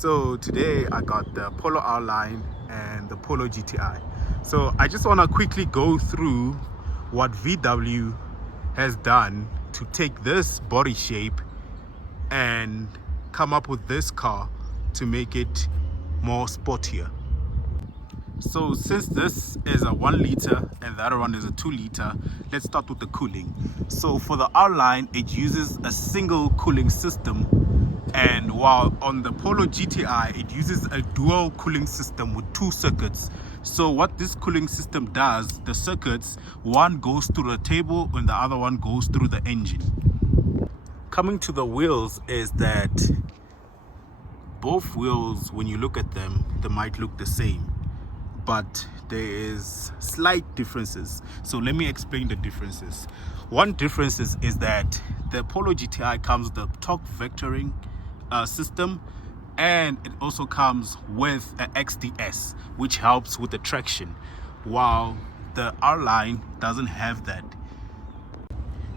So today I got the Polo R-line and the Polo GTI. So I just want to quickly go through what VW has done to take this body shape and come up with this car to make it more sportier. So since this is a 1 liter and the other one is a 2 liter, let's start with the cooling. So for the R-line, it uses a single cooling system, and while on the Polo GTI, it uses a dual cooling system with 2 circuits. So what this cooling system does, the circuits, one goes through the table and the other one goes through the engine. Coming to the wheels is that both wheels, when you look at them, they might look the same, but there is slight differences. So let me explain the differences. One difference is that the Polo GTI comes with the torque vectoring system, and it also comes with an XDS, which helps with the traction, while the R-line doesn't have that.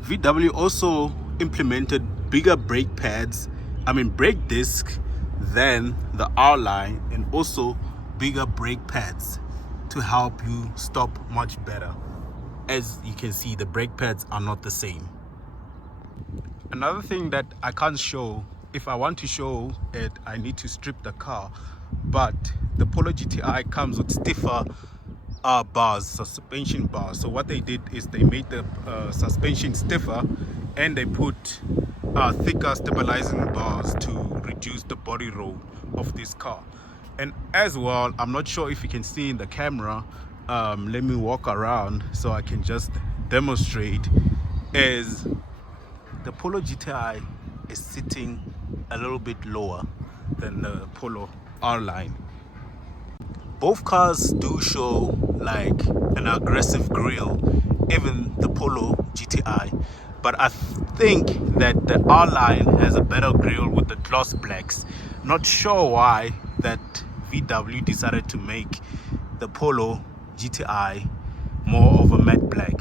VW also implemented bigger brake pads, brake disc than the R-line, and also bigger brake pads to help you stop much better. As you can see, the brake pads are not the same. Another thing that I can't show, if I want to show it, I need to strip the car, but the Polo GTI comes with stiffer bars, suspension bars. So what they did is they made the suspension stiffer, and they put thicker stabilizing bars to reduce the body roll of this car. And as well, I'm not sure if you can see in the camera, let me walk around so I can just demonstrate, is the Polo GTI is sitting a little bit lower than the Polo R-line. Both cars do show like an aggressive grille, even the Polo GTI, but I think that the R-line has a better grille with the gloss blacks. Not sure why that VW decided to make the Polo GTI more of a matte black.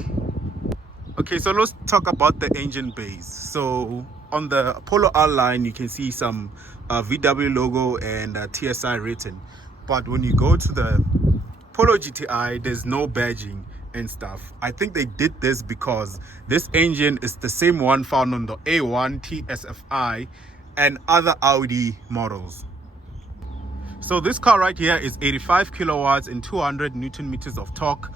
Okay, so let's talk about the engine bays. So on the Polo R-line, you can see some VW logo and TSI written, but when you go to the Polo GTI, there's no badging and stuff. I think they did this because this engine is the same one found on the A1 TSFI and other Audi models. So this car right here is 85 kilowatts and 200 Newton meters of torque,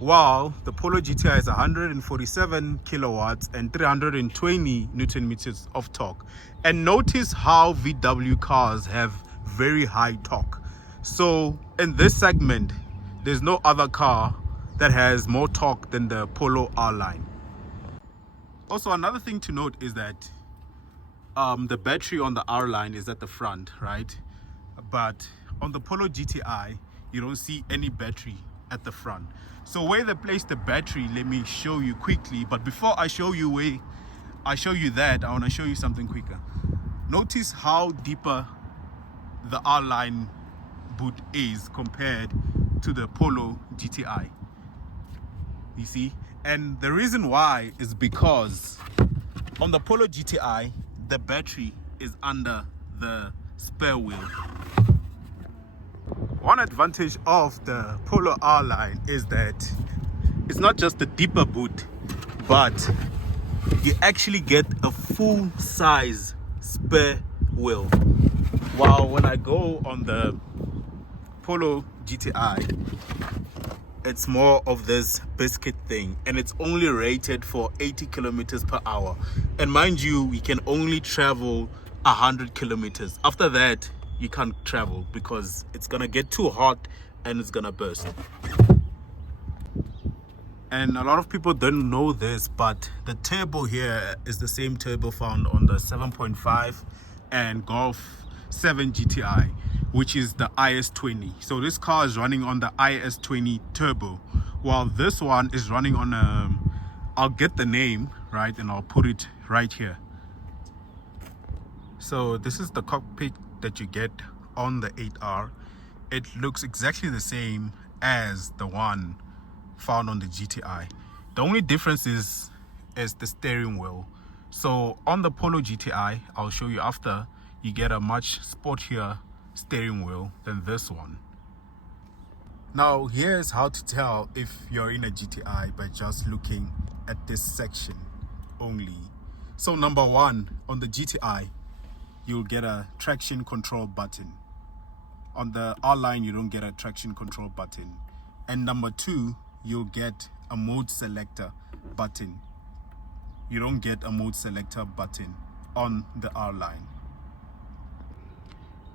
while the Polo GTI is 147 kilowatts and 320 Newton meters of torque. And notice how VW cars have very high torque. So in this segment, there's no other car that has more torque than the Polo R-line. Also, another thing to note is that the battery on the R-line is at the front, right? But on the Polo GTI, you don't see any battery at the front. So where they place the battery, let me show you quickly. But before I show you where I show you that, I want to show you something quicker. Notice how deeper the R-line boot is compared to the Polo GTI. You see? And the reason why is because on the Polo GTI, the battery is under the spare wheel. One advantage of the Polo R-line is that it's not just a deeper boot, but you actually get a full size spare wheel. While when I go on the Polo GTI, it's more of this biscuit thing, and it's only rated for 80 kilometers per hour. And mind you, we can only travel 100 kilometers. After that, you can't travel because it's gonna get too hot and it's gonna burst. And a lot of people don't know this, but the turbo here is the same turbo found on the 7.5 and Golf 7 GTI, which is the IS20. So this car is running on the IS20 turbo, while this one is running on I'll get the name right and I'll put it right here. So this is the cockpit that you get on the 8R. It looks exactly the same as the one found on the GTI. The only difference is the steering wheel. So on the Polo GTI, I'll show you after, you get a much sportier steering wheel than this one. Now here's how to tell if you're in a GTI by just looking at this section only. So number one, on the GTI you'll get a traction control button. On the R-line you don't get a traction control button. And number two, you'll get a mode selector button. You don't get a mode selector button on the R-line.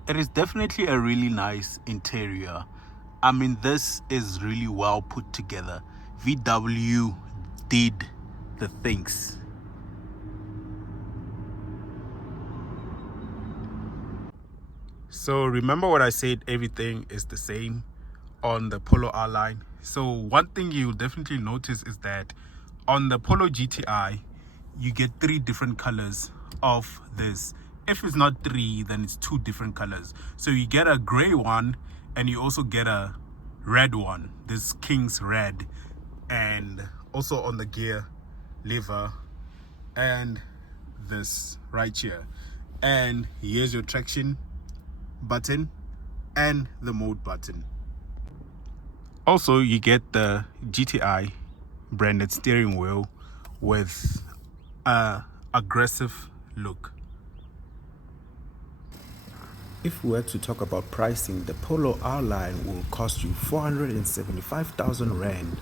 It is definitely a really nice interior. I mean, this is really well put together. VW did the things. So remember what I said, everything is the same on the Polo R-line. So one thing you'll definitely notice is that on the Polo GTI, you get 3 different colors of this. If it's not 3, then it's 2 different colors. So you get a gray one and you also get a red one, this King's Red, and also on the gear lever and this right here. And here's your traction button and the mode button. Also, you get the GTI branded steering wheel with a aggressive look. If we were to talk about pricing, the Polo R-line will cost you 475,000 Rand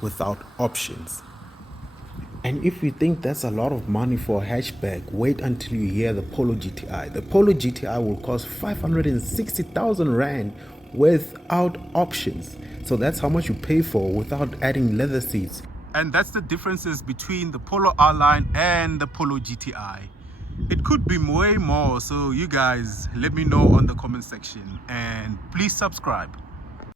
without options. And if you think that's a lot of money for a hatchback, wait until you hear the Polo GTI. The Polo GTI will cost 560,000 Rand without options. So that's how much you pay for without adding leather seats. And that's the differences between the Polo R-line and the Polo GTI. It could be way more, so you guys let me know on the comment section and please subscribe.